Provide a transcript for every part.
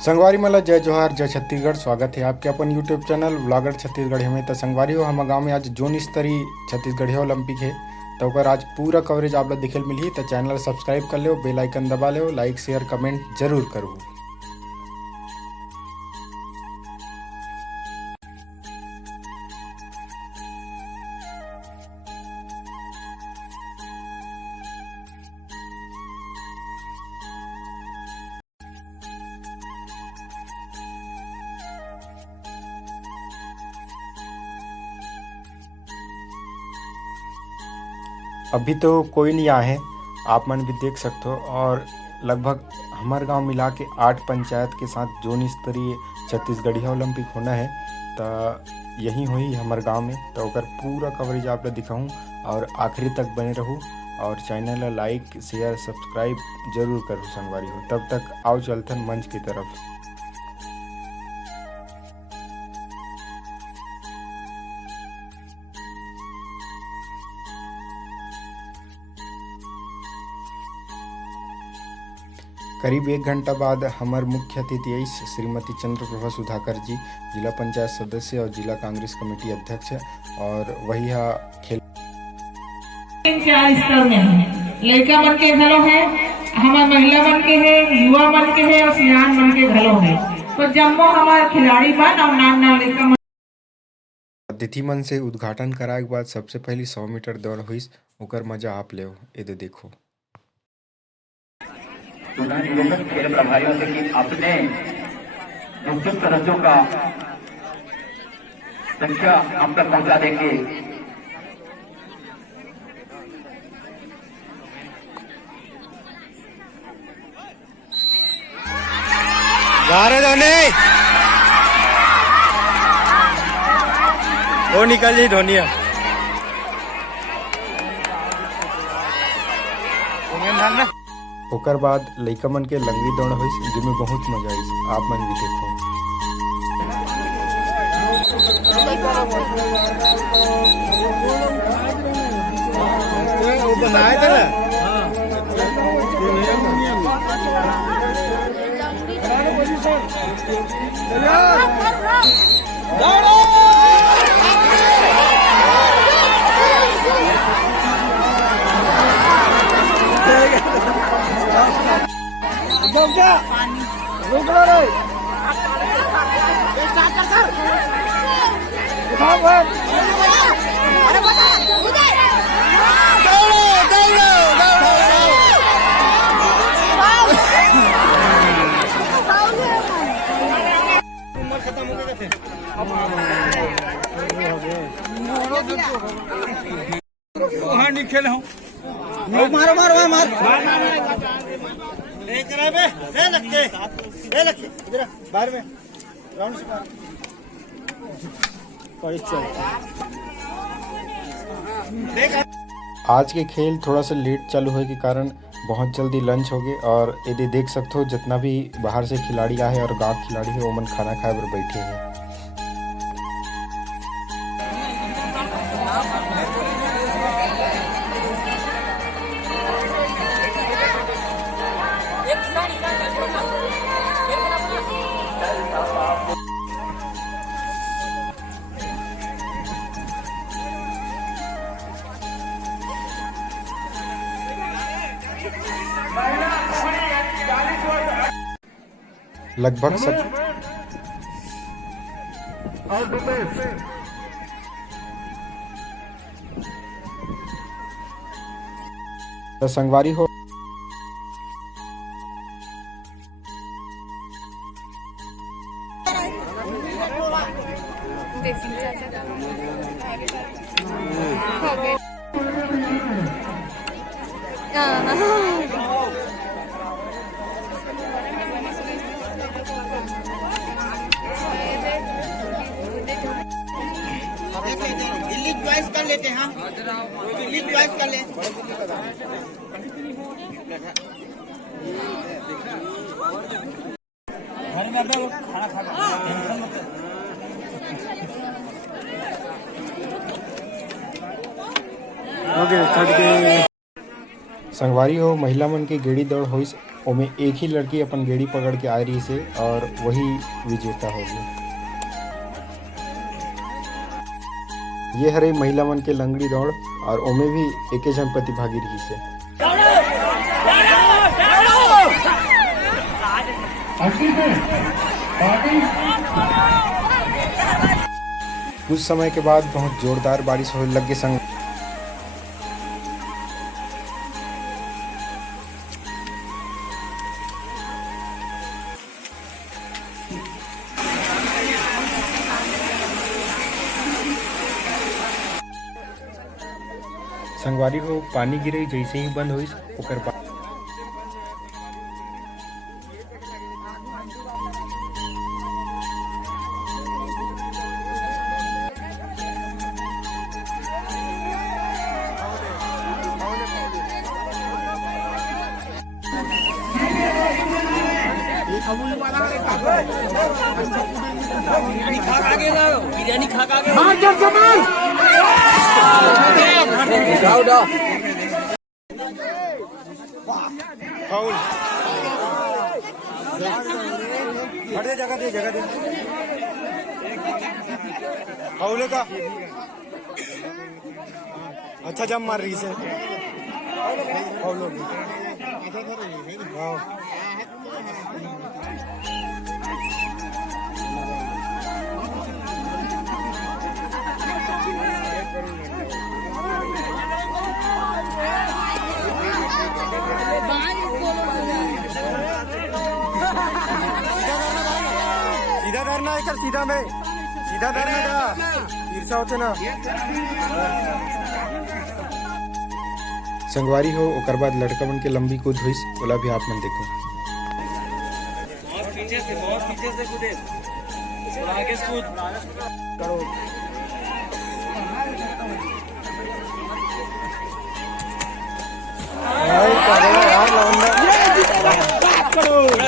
संगवारी मला जय जोहार जय छत्तीसगढ़। स्वागत है आपके अपन यूट्यूब चैनल व्लॉगर छत्तीसगढ़ में। तो संगवारी हो हम गाँव में आज जोन स्तरीय छत्तीसगढ़ी ओलंपिक है, तो ओकर आज पूरा कवरेज आप लोग दिखे मिली। तो चैनल सब्सक्राइब कर लो, बेल आइकन दबा लो, लाइक शेयर कमेंट जरूर करो। अभी तो कोई नहीं आए हैं, आप मन भी देख सकते हो। और लगभग हमारे गांव मिला के 8 पंचायत के साथ जोन स्तरीय छत्तीसगढ़ी ओलंपिक होना है। तो यही हुई हमारे गांव में, तो ओकर पूरा कवरेज आप लोग दिखाऊँ और आखिरी तक बने रहूँ। और चैनल ला लाइक शेयर सब्सक्राइब जरूर करूँ संगवारी हो। तब तक आओ चलथन मंच की तरफ। करीब 1 घंटा बाद हमारे मुख्य अतिथि श्रीमती चंद्रप्रभा सुधाकर जी, जिला पंचायत सदस्य और जिला कांग्रेस कमेटी अध्यक्ष। और वही खेल 4 स्तर में है, लड़का मन के घलों है, हमारे महिला मन के है, युवा मन के है और सियान मन के घलों है। तो जम्मो हमारे खिलाड़ी मन और नाम लड़का अतिथि मन से उद्घाटन कराए के बाद सबसे पहले 100 मीटर दौड़ हुई। ओकर मजा आप ले ये देखो। निवेदन खेल प्रभारियों से कि अपने निश्चित सदस्यों का संख्या हम तक पहुंचा देंगे। वो निकल जाए धोनिया। ओकर बाद लइका मन के लंगड़ी दौड़ हुई, जिसमें बहुत मजा आई। आप मन भी देखो। बनाए थे ना। वहाँ नहीं खेले हूँ। मारो मारो मार इधर बाहर में राउंड से मार। आज के खेल थोड़ा सा लेट चालू होने के कारण बहुत जल्दी लंच हो गए। और यदि देख सकते हो जितना भी बाहर से खिलाड़ी आए और गांव खिलाड़ी है, वो मन खाना खाए पर बैठे हैं। लगभग सब संगवारी हो। चॉइस कर लेते हैं, चॉइस कर ले। संगवारी हो महिला मन की गेड़ी दौड़ हुई। ओमे एक ही लड़की अपन गेड़ी पकड़ के आ रही से और वही विजेता हो गई। ये हरे महिला मन के लंगड़ी दौड़ और ओमे भी एक जन प्रतिभागी रही से। कुछ समय के बाद बहुत जोरदार बारिश होने लग गई संग संगवारी हो पानी गिरे जैसे ही बंद हुई ओकर बाद बिरयानी खा के जगह दे फाउल का अच्छा जम मार रही से फाउल हो गई। सीधा धरना है, सीधा में सीधा धरना का ईर्षा होते ना। संगवारी हो ओकर बाद लड़का मन के लंबी कूद हुई ओला भी आप मन देखो। बहुत पीछे से कूदे आगे कूद करो।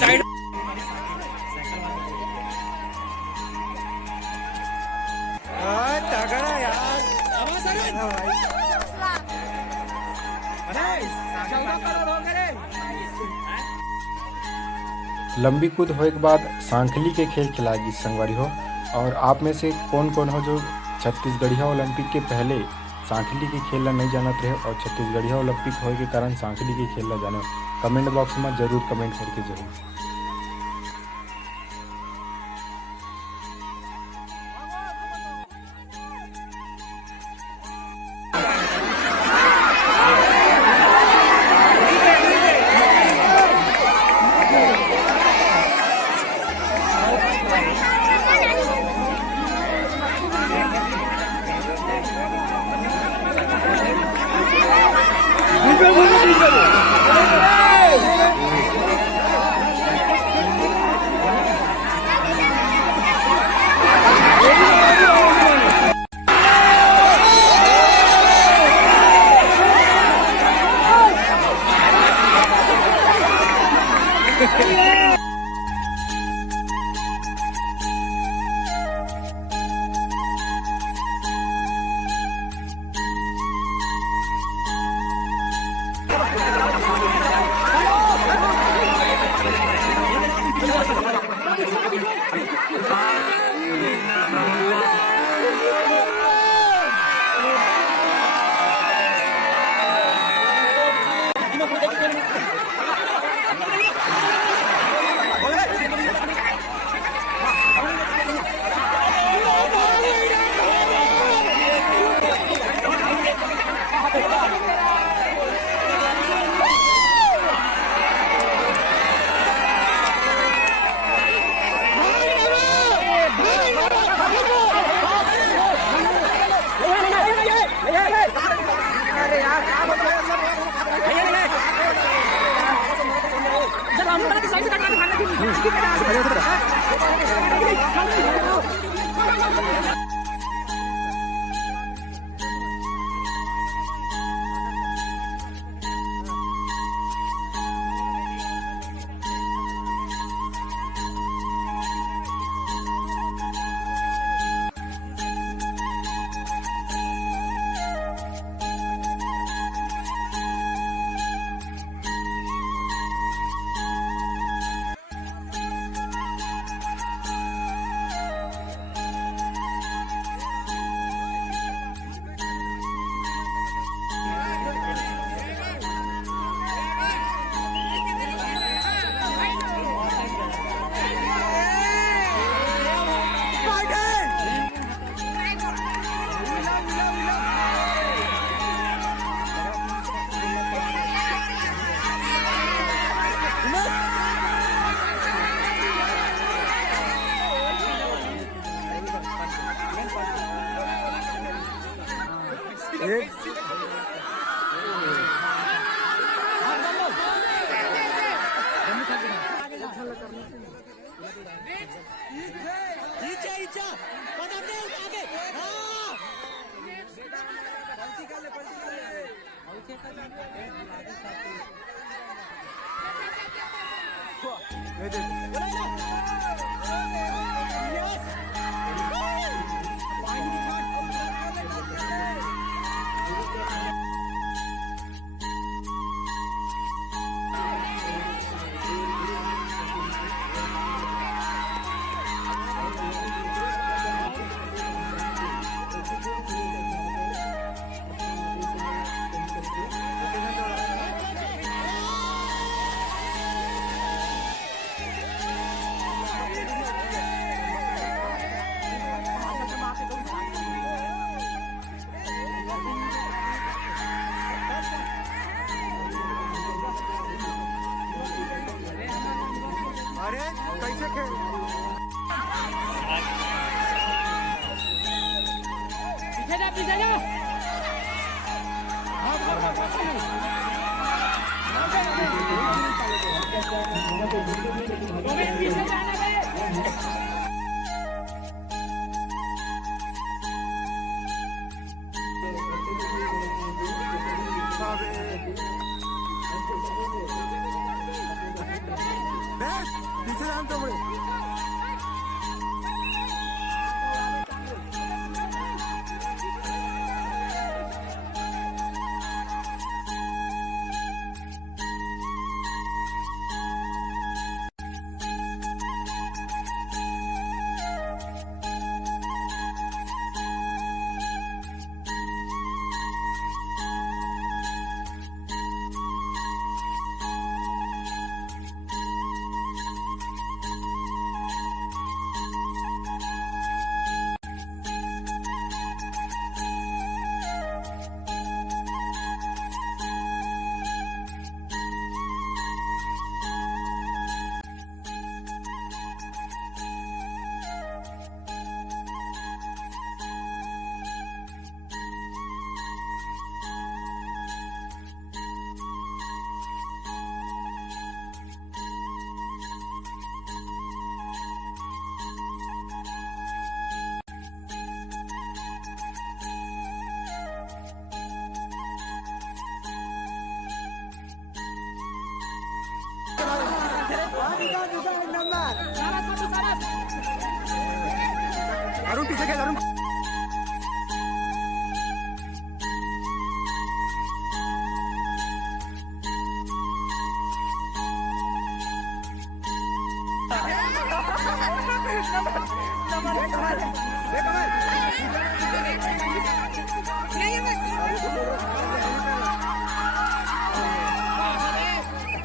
साइड तगड़ा यार लंबी कूद होने के बाद सांखली के खेल खिलाएगी संगवारी हो। और आप में से कौन कौन हो जो छत्तीसगढ़िया ओलंपिक के पहले सांखली के खेल ला नहीं जानत रहे और छत्तीसगढ़िया ओलंपिक होने के कारण सांखली के खेल ला जाने, कमेंट बॉक्स में जरूर कमेंट करके जरूर। अरे कैसे खेल पीछे जा पीछे जान तो बड़े अरुण पीछे खेल अरुण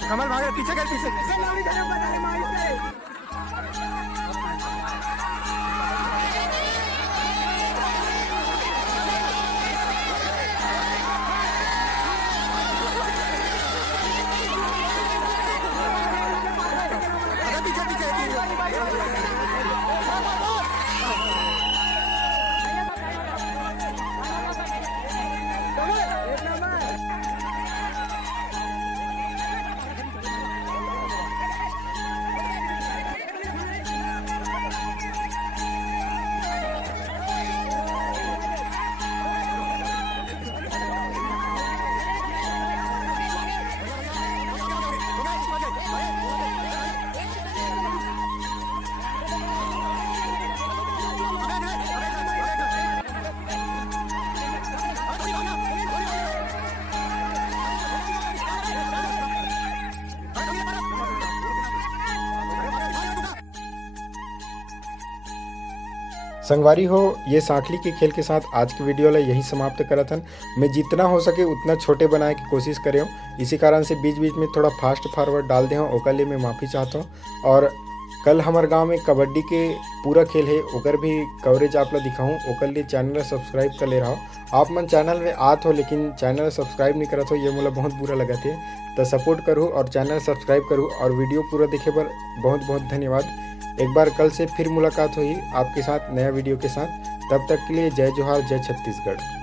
कमल भाग पीछे कर पीछे संगवारी हो, ये सांखली के खेल के साथ आज की वीडियो ला यही समाप्त करत हन। मैं जितना हो सके उतना छोटे बनाए की कोशिश करे हूँ, इसी कारण से बीच बीच में थोड़ा फास्ट फॉरवर्ड डाल दे हूँ, ओकर लिए मैं माफ़ी चाहता हूँ। और कल हमारे गांव में कबड्डी के पूरा खेल है, ओकर भी कवरेज आप ला दिखाऊँ, ओकर लिए चैनल सब्सक्राइब कर ले रहा हो। आप मन चैनल में आत हो लेकिन चैनल सब्सक्राइब नहीं करत हो, ये मुझे बहुत बुरा लगा थे। तो सपोर्ट करूँ और चैनल सब्सक्राइब करूँ और वीडियो पूरा देखे पर बहुत बहुत धन्यवाद। एक बार कल से फिर मुलाकात हुई आपके साथ नया वीडियो के साथ। तब तक के लिए जय जोहार, जय छत्तीसगढ़।